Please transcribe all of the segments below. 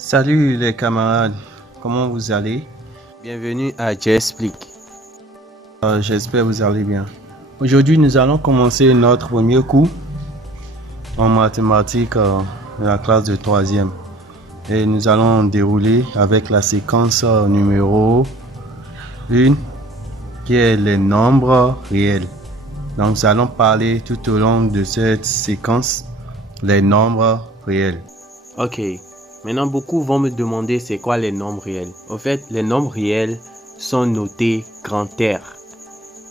Salut les camarades, comment vous allez? Bienvenue à J'explique. J'espère que vous allez bien. Aujourd'hui, nous allons commencer notre premier cours en mathématiques de la classe de 3e. Et nous allons dérouler avec la séquence numéro 1 qui est les nombres réels. Donc, nous allons parler tout au long de cette séquence les nombres réels. Ok, maintenant beaucoup vont me demander c'est quoi les nombres réels. En fait, les nombres réels sont notés grand R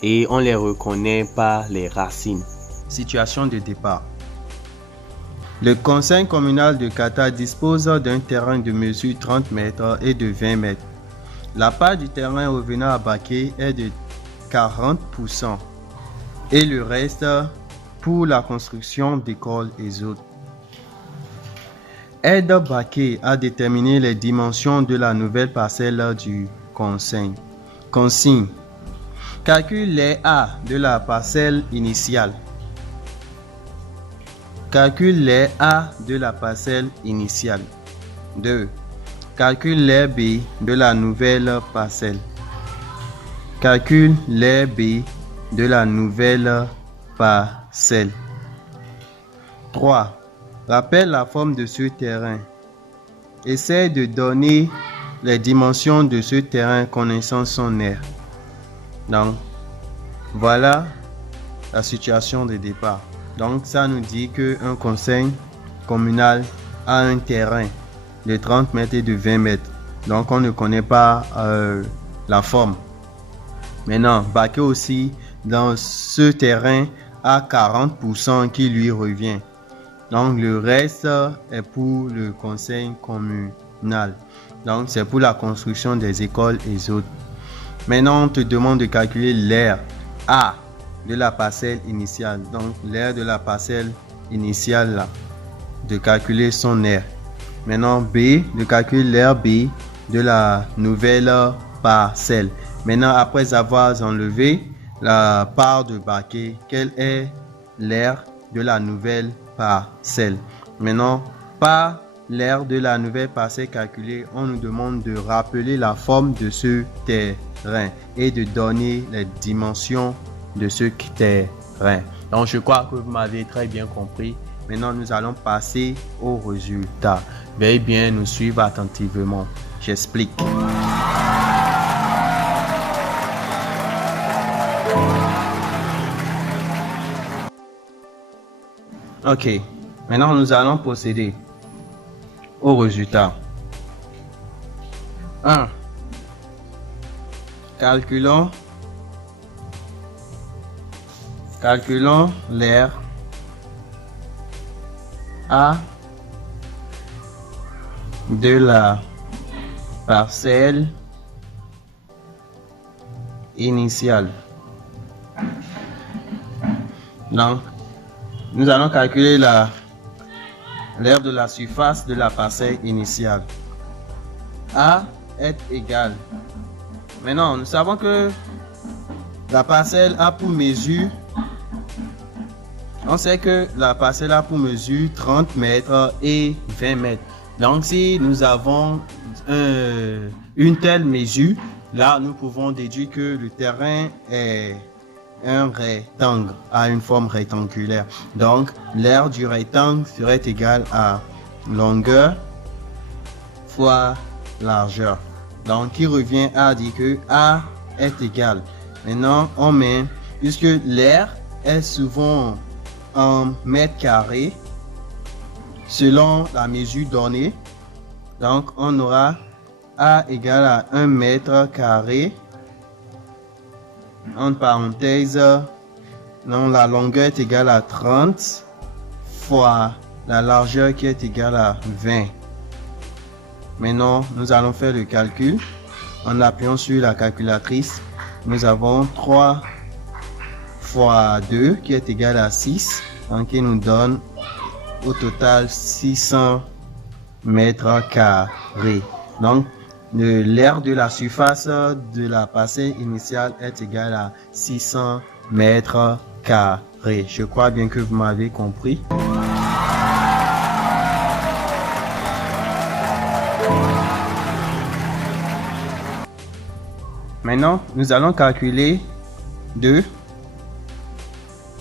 et on les reconnaît par les racines. Situation de départ. Le conseil communal de Kata dispose d'un terrain de mesure 30 mètres et de 20 mètres. La part du terrain revenant à Baké est de 40% et le reste pour la construction d'écoles et autres. Aide Baké à déterminer les dimensions de la nouvelle parcelle du conseil. Consigne. Calcule les A de la parcelle initiale. Calcule les A de la parcelle initiale. 2. Calcule les B de la nouvelle parcelle. Calcule les B de la nouvelle parcelle. 3. Rappelle la forme de ce terrain. Essaie de donner les dimensions de ce terrain connaissant son aire. Donc, voilà la situation de départ. Donc, ça nous dit qu'un conseil communal a un terrain de 30 mètres et de 20 mètres. Donc, on ne connaît pas la forme. Maintenant, Baké aussi, dans ce terrain, a 40% qui lui revient. Donc, le reste est pour le conseil communal. Donc, c'est pour la construction des écoles et autres. Maintenant, on te demande de calculer l'aire A de la parcelle initiale. Donc, l'aire de la parcelle initiale, là, de calculer son aire. Maintenant, B, de calculer l'aire B de la nouvelle parcelle. Maintenant, après avoir enlevé la part de Baké, quelle est l'aire de la nouvelle parcelle? Maintenant, par l'aire de la nouvelle parcelle calculée, on nous demande de rappeler la forme de ce terrain et de donner les dimensions de ce terrain. Donc, je crois que vous m'avez très bien compris. Maintenant, nous allons passer au résultat. Veuillez bien nous suivre attentivement. J'explique. Ok, maintenant nous allons procéder au résultat. 1. Calculons l'aire A de la parcelle initiale. Donc, nous allons calculer l'aire de la surface de la parcelle initiale. A est égal. Maintenant, nous savons que la parcelle a pour mesure, on sait que la parcelle a pour mesure 30 mètres et 20 mètres. Donc, si nous avons une telle mesure, là, nous pouvons déduire que le terrain est un rectangle, a une forme rectangulaire. Donc, l'aire du rectangle serait égale à longueur fois largeur. Donc, qui revient à dire que A est égal. Maintenant, on met, puisque l'aire est souvent en mètres carrés, selon la mesure donnée. Donc, on aura A égale à 1 mètre carré. Entre parenthèses, non, la longueur est égale à 30 fois la largeur qui est égale à 20. Maintenant, nous allons faire le calcul. En appuyant sur la calculatrice, nous avons 3 fois 2 qui est égal à 6, donc qui nous donne au total 600 mètres carrés. Donc, l'aire de la surface de la parcelle initiale est égale à 600 mètres carrés. Je crois bien que vous m'avez compris. Maintenant, nous allons calculer 2.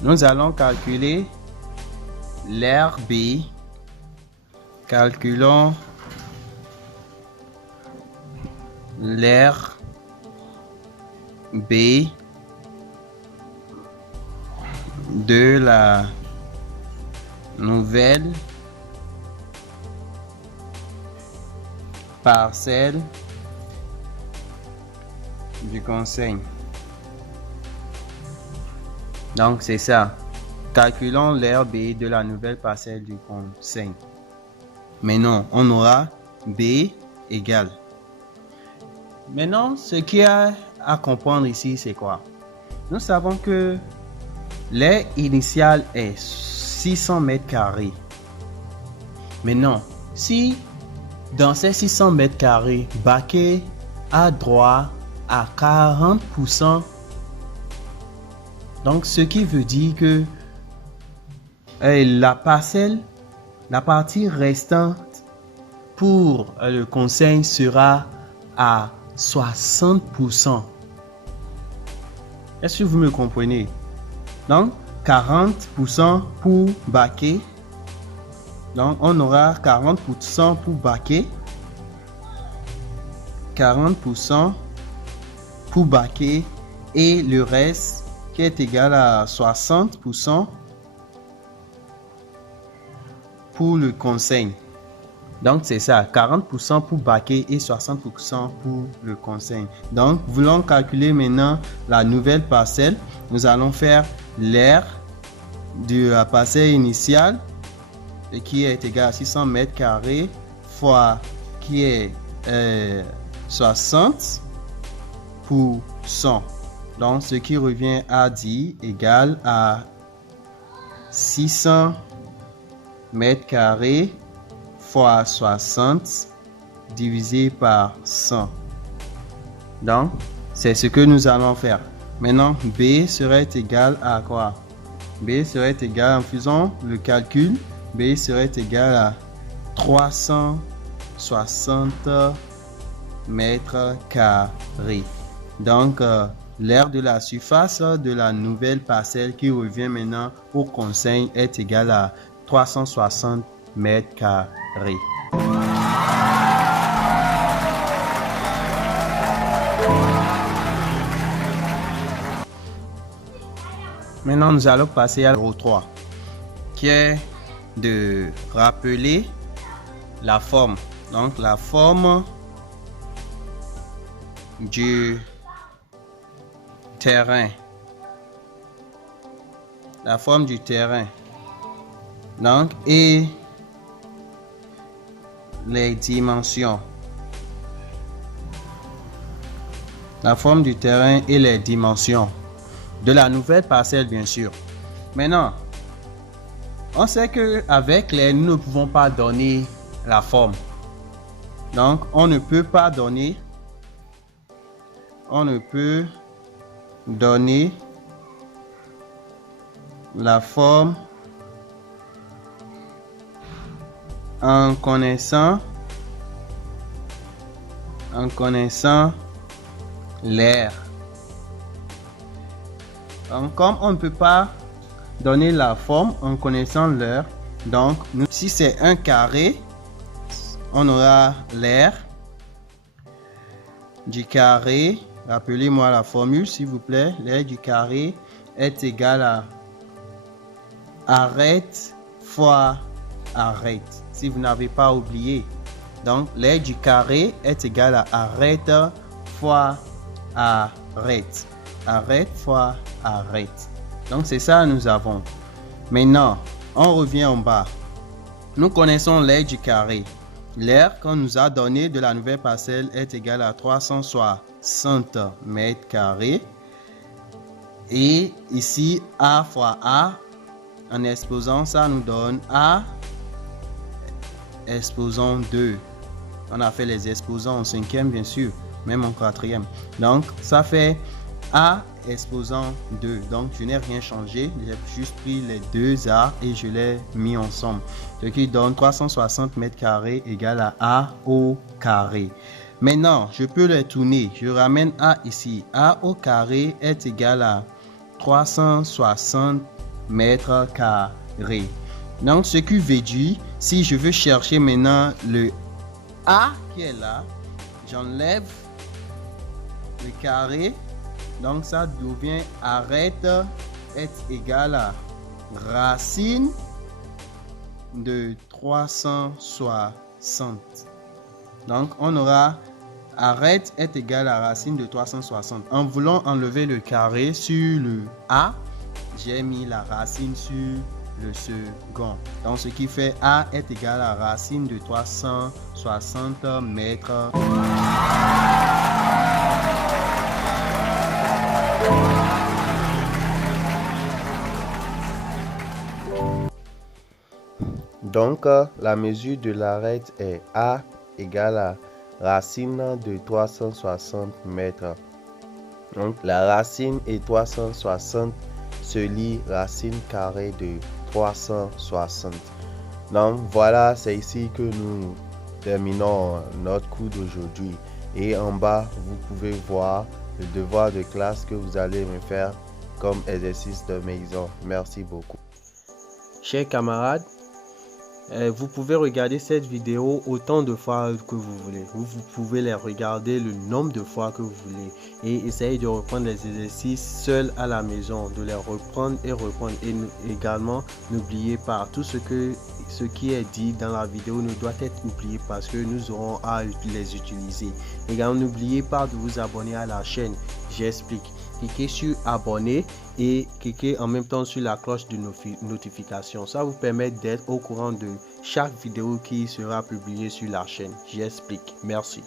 Nous allons calculer l'aire B. Calculons l'aire B de la nouvelle parcelle du conseil. Donc c'est ça. Calculons l'aire B de la nouvelle parcelle du conseil. Maintenant, on aura B égale. Maintenant, ce qu'il y a à comprendre ici, c'est quoi? Nous savons que l'aire initiale est 600 mètres carrés. Maintenant, si dans ces 600 mètres carrés, Baquet a droit à 40%, donc ce qui veut dire que la partie restante pour le conseil sera à 60%. Est-ce que vous me comprenez? Donc 40% pour Baquet. Donc on aura 40% pour Baquet. 40% pour Baquet et le reste qui est égal à 60% pour le conseil. Donc c'est ça, 40% pour Baquet et 60% pour le conseil. Donc voulons calculer maintenant la nouvelle parcelle. Nous allons faire l'aire de la parcelle initiale qui est égal à 600 mètres carrés fois qui est 60 pour 100. Donc ce qui revient à 10 égale à 600 mètres carrés fois 60 divisé par 100. Donc c'est ce que nous allons faire. Maintenant B serait égal à quoi? B serait égal, en faisant le calcul, B serait égal à 360 mètres carrés. Donc l'aire de la surface de la nouvelle parcelle qui revient maintenant au conseil est égal à 360 mètres carrés. Maintenant, nous allons passer à numéro 3, qui est de rappeler la forme. Donc, la forme du terrain. La forme du terrain. Donc, et les dimensions. La forme du terrain et les dimensions de la nouvelle parcelle, bien sûr. Maintenant, on sait que avec l'aire, nous ne pouvons pas donner la forme. Donc, on ne peut pas donner. On ne peut donner la forme en connaissant l'aire. Donc, comme on ne peut pas donner la forme en connaissant l'aire, donc si c'est un carré, on aura l'aire du carré. Rappelez-moi la formule, s'il vous plaît. L'aire du carré est égal à arête fois arête. Si vous n'avez pas oublié. Donc, l'aire du carré est égal à arête fois arête. Arête fois arête. Donc, c'est ça nous avons. Maintenant, on revient en bas. Nous connaissons l'aire du carré. L'aire qu'on nous a donné de la nouvelle parcelle est égal à 360 mètres carrés. Et ici, A fois A, en exposant ça, nous donne A exposant 2. On a fait les exposants en 5e, bien sûr, même en 4e. Donc, ça fait A exposant 2. Donc, je n'ai rien changé. J'ai juste pris les deux A et je les mis ensemble. Ce qui donne 360 mètres carrés égale à A au carré. Maintenant, je peux les tourner. Je ramène A ici. A au carré est égal à 360 mètres carrés. Donc, ce qui veut dire, si je veux chercher maintenant le A qui est là, j'enlève le carré. Donc, ça devient arrête est égal à racine de 360. Donc, on aura arrête est égal à racine de 360. En voulant enlever le carré sur le A, j'ai mis la racine sur le second. Donc, ce qui fait A est égal à racine de 360 mètres. Donc, la mesure de l'arête est A égale à racine de 360 mètres. Donc, la racine et 360 se lie racine carrée de 360. Donc, voilà, c'est ici que nous terminons notre cours d'aujourd'hui. Et en bas, vous pouvez voir le devoir de classe que vous allez me faire comme exercice de maison. Merci beaucoup. Chers camarades, vous pouvez regarder cette vidéo autant de fois que vous voulez. Vous pouvez les regarder le nombre de fois que vous voulez. Et essayez de reprendre les exercices seul à la maison. De les reprendre et reprendre. Et également, n'oubliez pas, tout ce qui est dit dans la vidéo ne doit être oublié parce que nous aurons à les utiliser. Également, n'oubliez pas de vous abonner à la chaîne. J'explique. Cliquez sur abonner et cliquez en même temps sur la cloche de notification. Ça vous permet d'être au courant de chaque vidéo qui sera publiée sur la chaîne. J'explique. Merci.